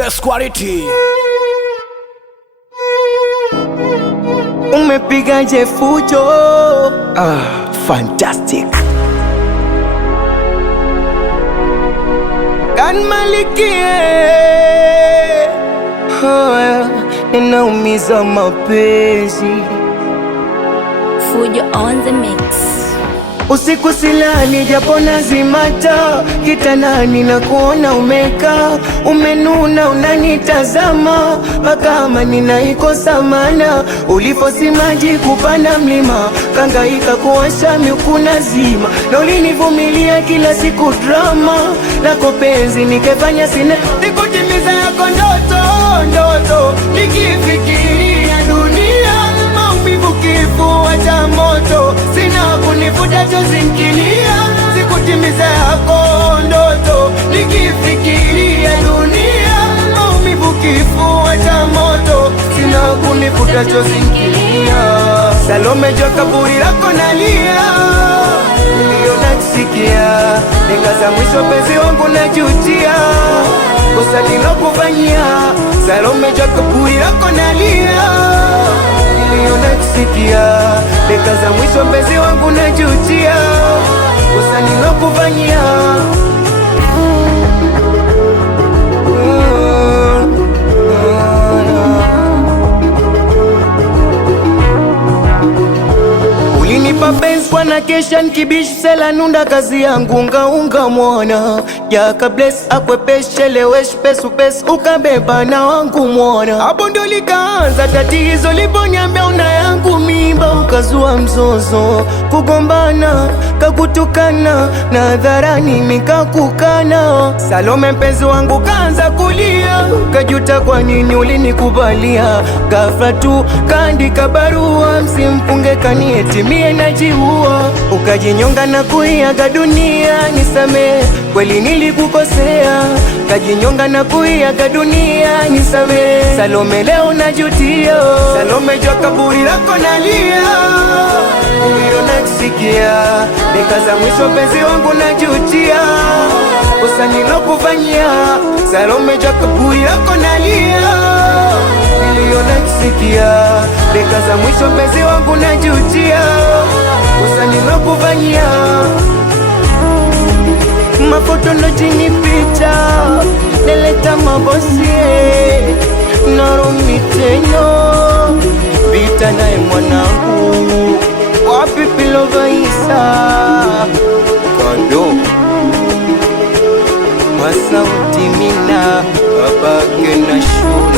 best quality. Umepigaje fujo? Fantastic. Kan Malikie, ninaumiza mapenzi. Fujo on the mix. Usiku silali japo nazimata, kitandani na kuona umeka, umenuna unanitazama, kama ninaikosa maana. Uliposimaji kupanda mlima, kangaika kuwasha miukuna zima, na ulinivumilia kila siku drama, lako penzi nikefanya sina, nikutimiza yako ndoto, nikifikiria dunia, maumivu kifua cha moto, sina kunifuta chozi nkilia, sikutimiza yako ndoto, nikifikiria dunia, maumivu kifua cha moto, sina kunifuta chozi nkilia. Salome jua kaburi lako nalia, niliona kisikia, nikaza mwisho penzi wangu najutia, kosa nilokufanyia. Salome jua kaburi lako nalia, niliona kisikia, nikaza mwisho penzi wangu najutia, kosa nilokufanyia. Ulinipa penzi kwa na kesha nkibishi sela nunda, kazi yangu unga mwana yaka bless akwepeshe lewesh pesu ukabeba na wangu mwana. Hapo ndo likaanza tatizo, liponyambia una yangu mimba, ukazua mzozo, kugombana, kakutukana, na hadharani mikakukana. Salome mpenzi wangu kaanza kulia, kajuta kwa nini ulinikubalia, ghafla tu kaandika barua, msimpunge kanietimie najiua, ukajinyonga na kuiaga dunia. Nisamee kweli nilikukosea, kajinyonga na kuiaga dunia, nisamee. Salome leo najutia, Salome jua kaburi lako nalia, niliona kisikia, nikaza mwisho penzi wangu najutia, kosa nilokufanyia. Salome jua kaburi lako nalia, niliona kisikia, nikaza mwisho penzi wangu najutia, kosa nilokufanyia. Mafoto ndo chini picha, neleta mabosie, narumi teno, vita nae mwanangu, wapi pilo vaisa, kando masauti mina, babake na shu.